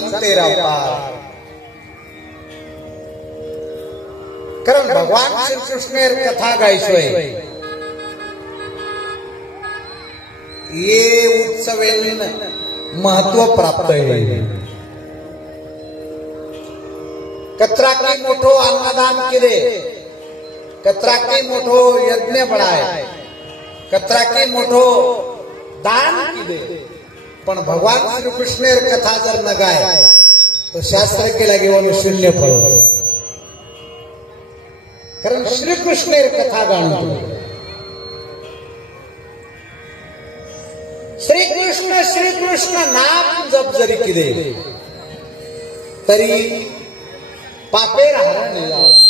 संतेरा पार। कारण भगवान श्रीकृष्णेर कथा गायशोय ये उत्सवेन महत्व प्राप्त आहे कचराकी मोठो अन्नदान केले कचराकी मोठो यज्ञ बढाय कचराकी मोठो दान केले पण भगवान श्रीकृष्ण कथा जर न गाय तो शास्त्र केला घेऊन शून्य फळ कारण श्रीकृष्ण कथा गाणं श्रीकृष्ण श्रीकृष्ण नाम जप जरी केले तरी पापेर हरण